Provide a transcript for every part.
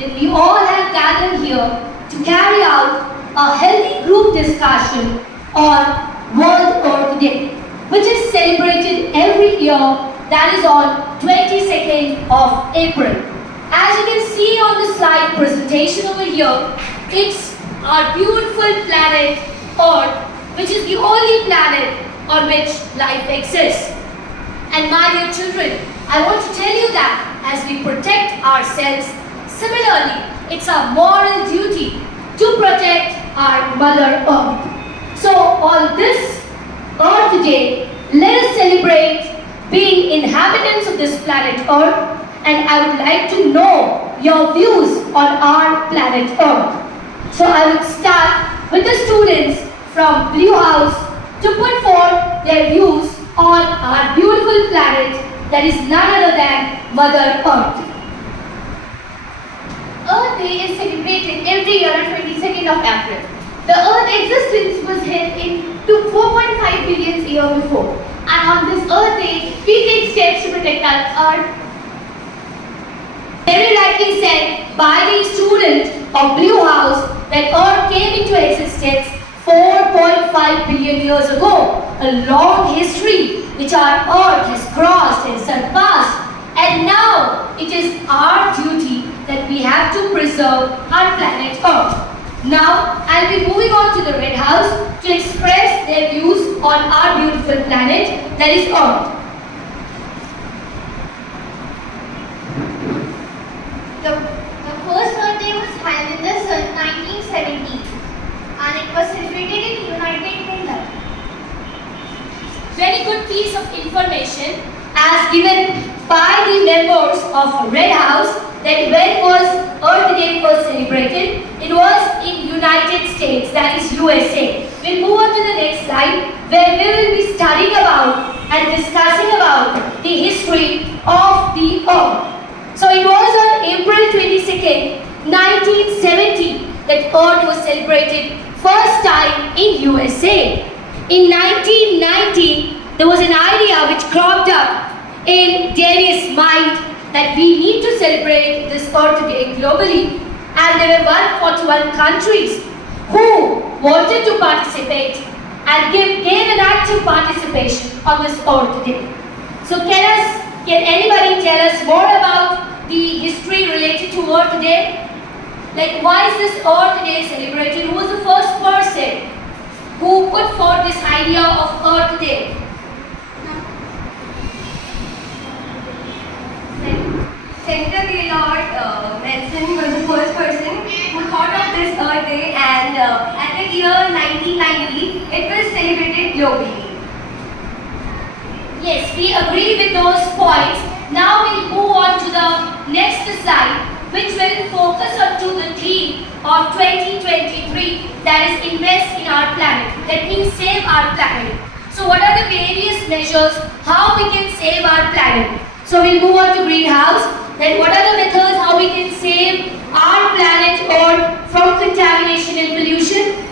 that we all have gathered here to carry out a healthy group discussion on World Earth Day, which is celebrated every year, that is on 22nd of April. As you can see on the slide presentation over here, it's our beautiful planet Earth, which is the only planet on which life exists. And my dear children, I want to tell you that as we protect ourselves, similarly, it's our moral duty to protect our Mother Earth. So on this Earth Day, let us celebrate being inhabitants of this planet Earth, and I would like to know your views on our planet Earth. So I would start with the students from Blue House to put forth their views on our beautiful planet that is none other than Mother Earth. Earth Day is celebrated every year on 22nd of April. The Earth's existence was held in 4.5 billion years before. And on this Earth Day, we take steps to protect our Earth. Very rightly said by the student of Blue House that Earth came into existence 4.5 billion years ago. A long history which our Earth has crossed and surpassed. And now it is our duty that we have to preserve our planet Earth. Now I'll be moving on to the Red House to express their views on our beautiful planet that is Earth. The first Earth Day was held in the 1970s and it was celebrated in United Kingdom. Very good piece of information as given by the members of Red House that when was Earth Day first celebrated? It was in United States, that is USA. We'll move on to the next slide where we will be studying about and discussing about the history of the Earth. So it was on April 22nd, 1970 that Earth was celebrated first time in USA. In 1990, there was an idea which cropped up in Darius' mind that we need to celebrate this Earth Day globally, and there were 141 countries who wanted to participate and gave an active participation on this Earth Day. So can anybody tell us more about the history related to Earth Day? Like, why is this Earth Day celebrated? Who was the first person who put forth this idea of Earth Day? Senator Gaylord Nelson was the first person who thought of this Earth Day, and at the year 1990, it was celebrated globally. Yes, we agree with those points. Now we'll move on to the next slide, which will focus on to the theme of 2023, that is invest in our planet. That means save our planet. So what are the various measures how we can save our planet? So we'll move on to greenhouse. Then what are the methods how we can save our planet Earth from contamination and pollution?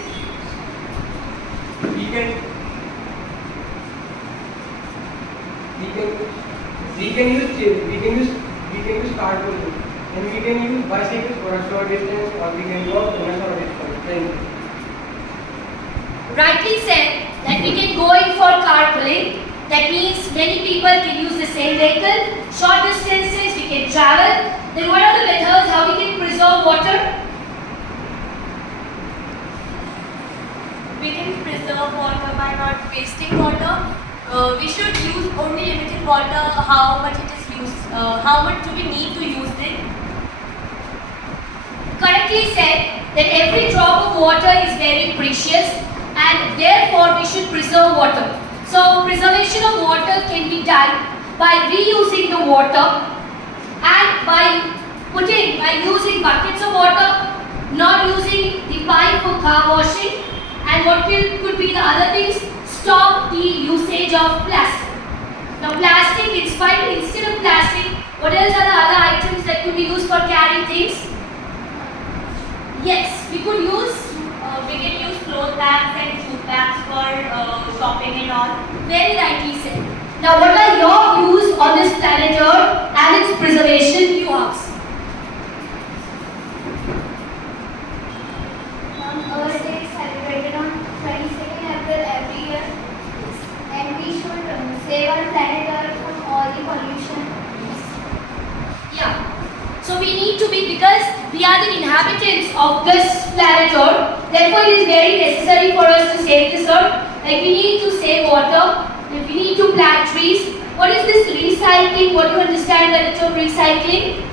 We can use carpooling, and we can use bicycles for a short distance, or we can walk for a short distance. Rightly said that we can go in for carpooling. That means many people can use the same vehicle. Short distances we can travel. Then what are the methods how we can preserve water? We can preserve water by not wasting water. We should use only limited water. How much it is used? How much do we need to use it? Correctly said that every drop of water is very precious, and therefore we should preserve water. So preservation of water can be done by reusing the water and by using buckets of water, not using the pipe for car washing, and what could be the other things? Stop the usage of plastic. Now plastic, instead of plastic, what else are the other items that could be used for carrying things? Yes, we could use We can use cloth bags and jute bags for shopping and all. Very rightly said. Now what are your views on this planet Earth and its preservation, you ask? Earth Day is celebrated on 22nd April every year, and we should save our planet Earth from all the pollution. Yeah. So we need to be, because we are the inhabitants of this planet Earth, therefore it is very necessary for us to save this Earth. Like we need to save water, we need to plant trees. What is this recycling? What do you understand by the term recycling?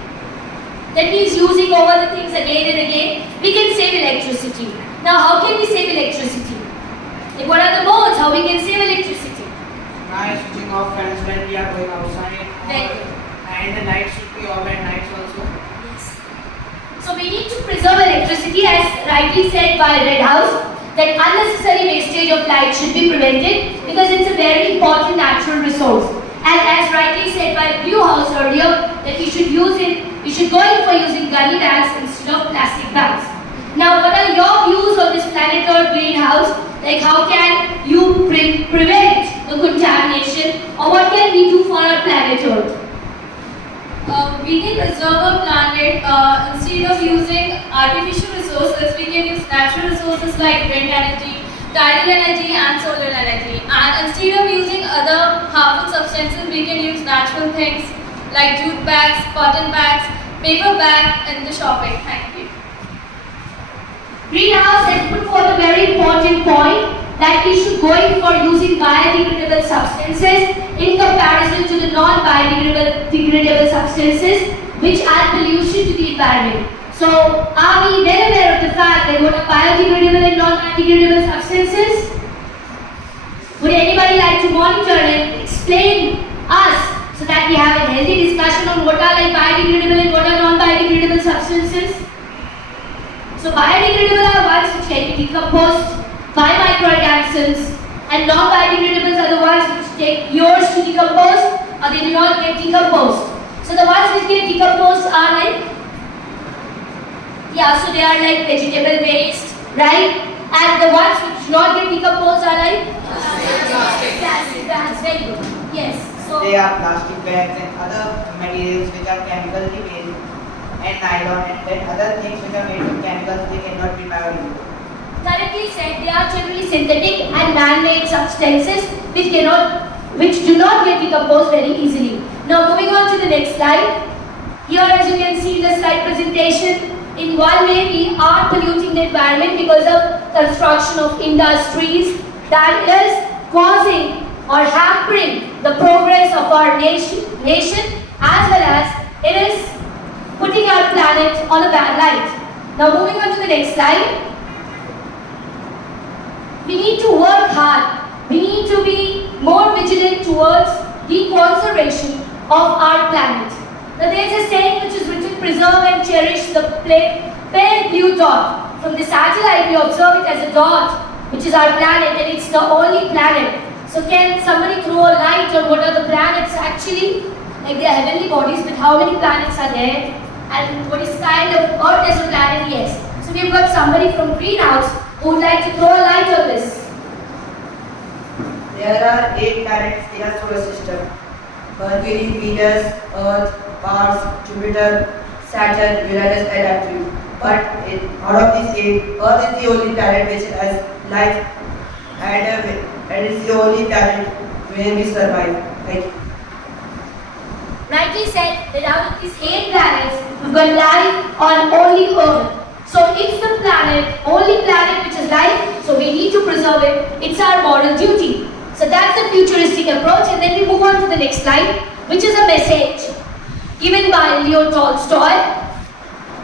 That means using over the things again and again. We can save electricity. Now how can we save electricity? Like what are the modes how we can save electricity? By switching off fans when we are going outside. Very good. And the lights should be off at nights also. Yes. So we need to preserve electricity, as rightly said by Red House, that unnecessary wastage of light should be prevented because it's a very important natural resource. And as rightly said by Blue House earlier, that we should go in for using gunny bags instead of plastic bags. Now, what are your views on this planet Earth greenhouse? Like, how can you prevent the contamination, or what can we do for our planet Earth? We can preserve our planet instead of using artificial resources. We can use natural resources like wind energy, tidal energy, and solar energy. And instead of using other harmful substances, we can use natural things like jute bags, cotton bags, paper bag in the shopping. Thank you. Greenhouse has put forth a very important point that we should go in for using biodegradable substances in comparison to the non-biodegradable substances which add pollution to the environment. So, are we well aware of the fact that what are biodegradable and non-biodegradable substances? Would anybody like to monitor and explain us so that we have a healthy discussion on what are like biodegradable and what are non-biodegradable substances? So biodegradable are ones which can be decomposed by microorganisms, and non-biodegradables are the ones which take years to decompose or they do not get decomposed. So the ones which get decomposed are like, so they are like vegetable waste, right? And the ones which do not get decomposed are like plastic bags. Very good. Yes. So They are plastic bags and other materials which are chemically made, and nylon, and then other things which are made from chemicals, they cannot be biodegradable. correctly said, they are generally synthetic and man-made substances which do not get decomposed very easily. Now moving on to the next slide. Here, as you can see in the slide presentation, in one way we are polluting the environment because of construction of industries that is causing or hampering the progress of our nation as well as it is putting our planet on a bad light. Now moving on to the next slide. We need to work hard. We need to be more vigilant towards the conservation of our planet. Now there is a saying which is written, preserve and cherish the pale blue dot. From the satellite we observe it as a dot, which is our planet, and it's the only planet. So can somebody throw a light on what are the planets actually? Like they are heavenly bodies, but how many planets are there? And what is kind of Earth as a planet? Yes. So we've got somebody from Greenhouse who would like to throw a light on this. There are 8 planets in our solar system: Mercury, Venus, Earth, Mars, Jupiter, Saturn, Uranus, and Neptune. But out of these 8, Earth is the only planet which has life, and it's the only planet where we survive. Thank you. Rightly said that out of these 8 planets, we've got life on only Earth. So it's the only planet which is life, so we need to preserve it. It's our moral duty. So that's the futuristic approach, and then we move on to the next slide, which is a message given by Leo Tolstoy.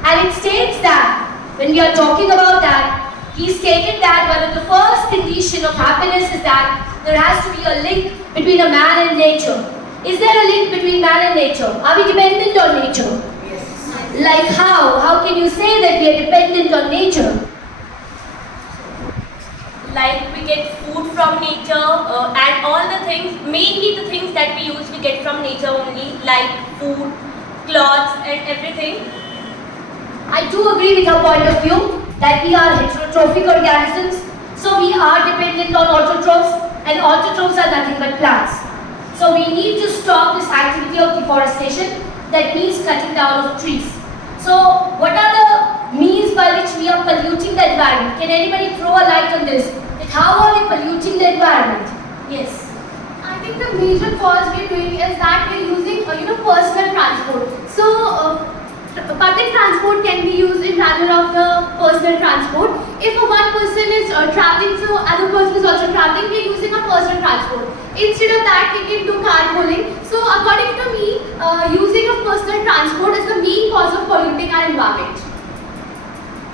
And it states that, when we are talking about that, he stated that one of the first conditions of happiness is that there has to be a link between a man and nature. Is there a link between man and nature? Are we dependent on nature? Yes. Like how? How can you say that we are dependent on nature? Like we get food from nature and all the things, mainly the things that we use we get from nature only, like food, clothes and everything. I do agree with her point of view that we are heterotrophic organisms, so we are dependent on autotrophs, and autotrophs are nothing but plants. So we need to stop this activity of deforestation, that means cutting down of trees. So what are the means environment? Can anybody throw a light on this? That how are we polluting the environment? Yes. I think the major cause we're doing is that we're using, personal transport. So, public transport can be used in rather of the personal transport. If one person is traveling, so other person is also traveling, we're using a personal transport. Instead of that, we can do carpooling. So, according to me, using of personal transport is the main cause of polluting our environment.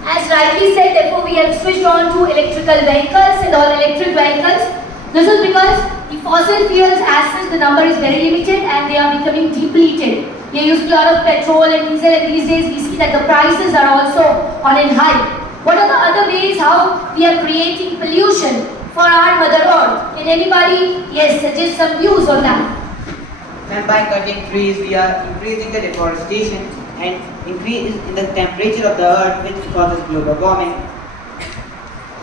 As rightly said, therefore we have switched on to electrical vehicles and all electric vehicles. This is because the fossil fuels as such, the number is very limited and they are becoming depleted. We use a lot of petrol and diesel, and these days we see that the prices are also on a high. What are the other ways how we are creating pollution for our Mother Earth? Can anybody, yes, suggest some views on that? And by cutting trees, we are increasing the deforestation and increase in the temperature of the earth, which causes global warming.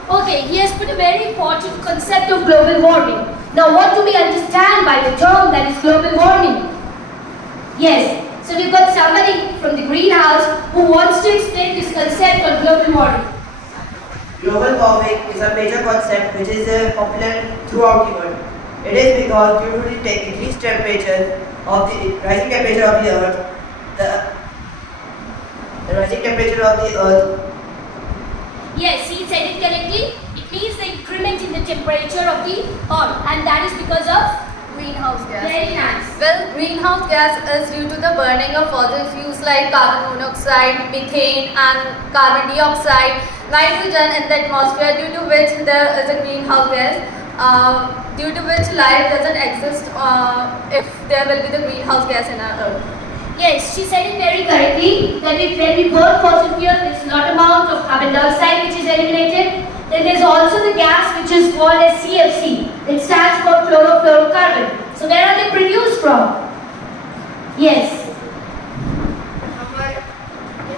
Okay, he has put a very important concept of global warming. Now, what do we understand by the term that is global warming? Yes, so we've got somebody from the greenhouse who wants to explain this concept of global warming. Global warming is a major concept which is popular throughout the world. It is because due to the increased temperature of the rising temperature of the earth, the rising temperature of the earth. Yes, he said it correctly. It means the increment in the temperature of the earth, and that is because of Greenhouse gas. very nice. Well, greenhouse gas is due to the burning of fossil fuels like carbon monoxide, methane and carbon dioxide, nitrogen in the atmosphere, due to which there is a greenhouse gas, due to which life doesn't exist if there will be the greenhouse gas in our earth. Yes, she said it very correctly that when we burn fossil fuel, there is a lot amount of carbon dioxide which is eliminated. Then there is also the gas which is called as CFC. It stands for chlorofluorocarbon. So where are they produced from? Yes.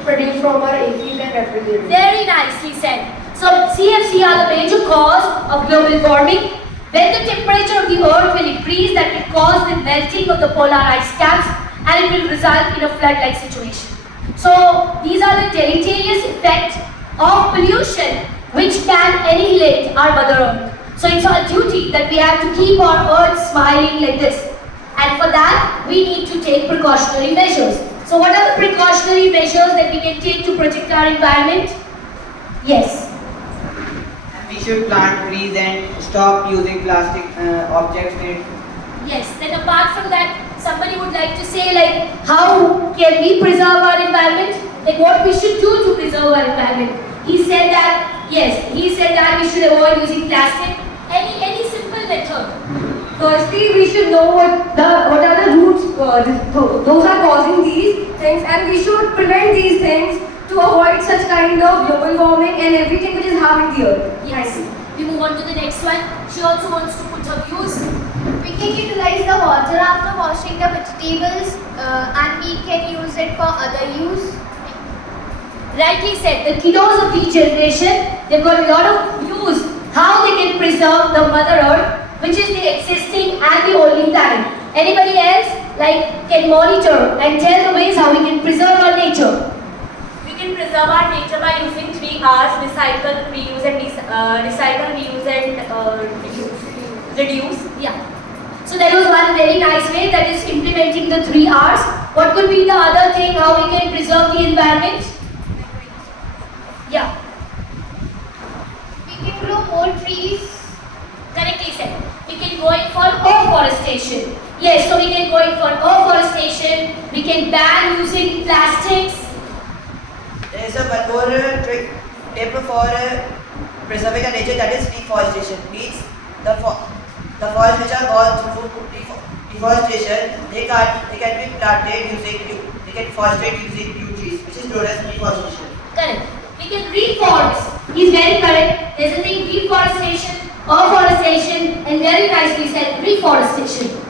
Produced from our ACs and refrigerators. Very nicely said. So CFC are the major cause of global warming. When the temperature of the earth will increase, that will cause the melting of the polar ice caps and it will result in a flood-like situation. So these are the deleterious effects of pollution which can annihilate our Mother Earth. So it's our duty that we have to keep our earth smiling like this. And for that, we need to take precautionary measures. So what are the precautionary measures that we can take to protect our environment? Yes. And we should plant trees and stop using plastic objects made. Yes. Then apart from that, somebody would like to say like, how can we preserve our environment? Like what we should do to preserve our environment? He said that, yes, he said that we should avoid using plastic. Any simple method? Firstly, we should know what are the roots those are causing these things, and we should prevent these things to avoid such kind of global warming and everything which is harming the earth. Yes. We move on to the next one. She also wants to put her views. We can utilize the water after washing the vegetables and we can use it for other use. Rightly said, the kiddos of each generation, they've got a lot of views how they can preserve the Mother Earth, which is the existing and the only planet. Anybody else can monitor and tell the ways how we can preserve our nature? We can preserve our nature by using 3 R's: recycle, reuse and reduce. Yeah. So that was one very nice way, that is implementing the 3 R's. What could be the other thing how we can preserve the environment? Yeah. We can grow more trees. Correctly said. We can go in for afforestation. Yes, so we can go in for afforestation. We can ban using plastics. There is one more trick tip for preserving the nature, that is deforestation. Means the forests which are gone through deforestation, they can be planted they can forestate using new trees, which is known as deforestation. Correct. We can reforest. He's very correct. There's a thing reforestation, afforestation, and very nicely said reforestation.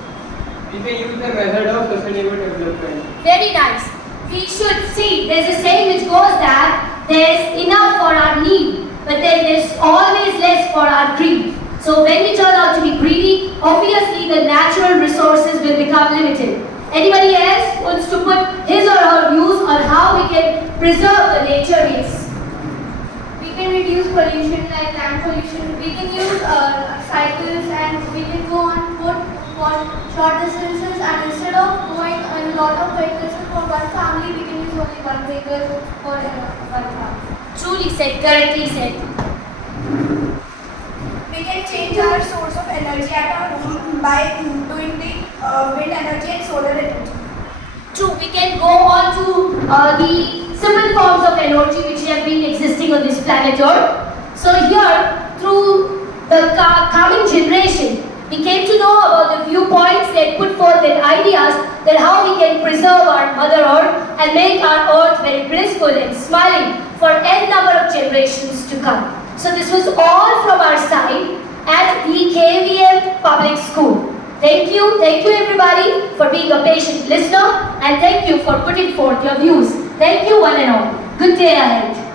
We can use the method of sustainable development. Very nice. We should see, there's a saying which goes that there's enough for our need, but then there's always less for our greed. So when we turn out to be greedy, obviously the natural resources will become limited. Anybody else wants to put his or her views on how we can preserve the nature? Yes. We can reduce pollution like land pollution. We can use cycles and we can go on short distances, and instead of going in a lot of vehicles for one family, we can use only one vehicle for one family. Truly said, correctly said. We can change our source of energy at our home by doing the wind energy and solar energy. True, we can go on to the simple forms of energy which have been existing on this planet Earth. So here, through the coming generation, we came to know about the viewpoints that put forth their ideas that how we can preserve our Mother Earth and make our Earth very blissful and smiling for n number of generations to come. So this was all from our side at the KVM Public School. Thank you everybody for being a patient listener, and thank you for putting forth your views. Thank you one and all. Good day ahead.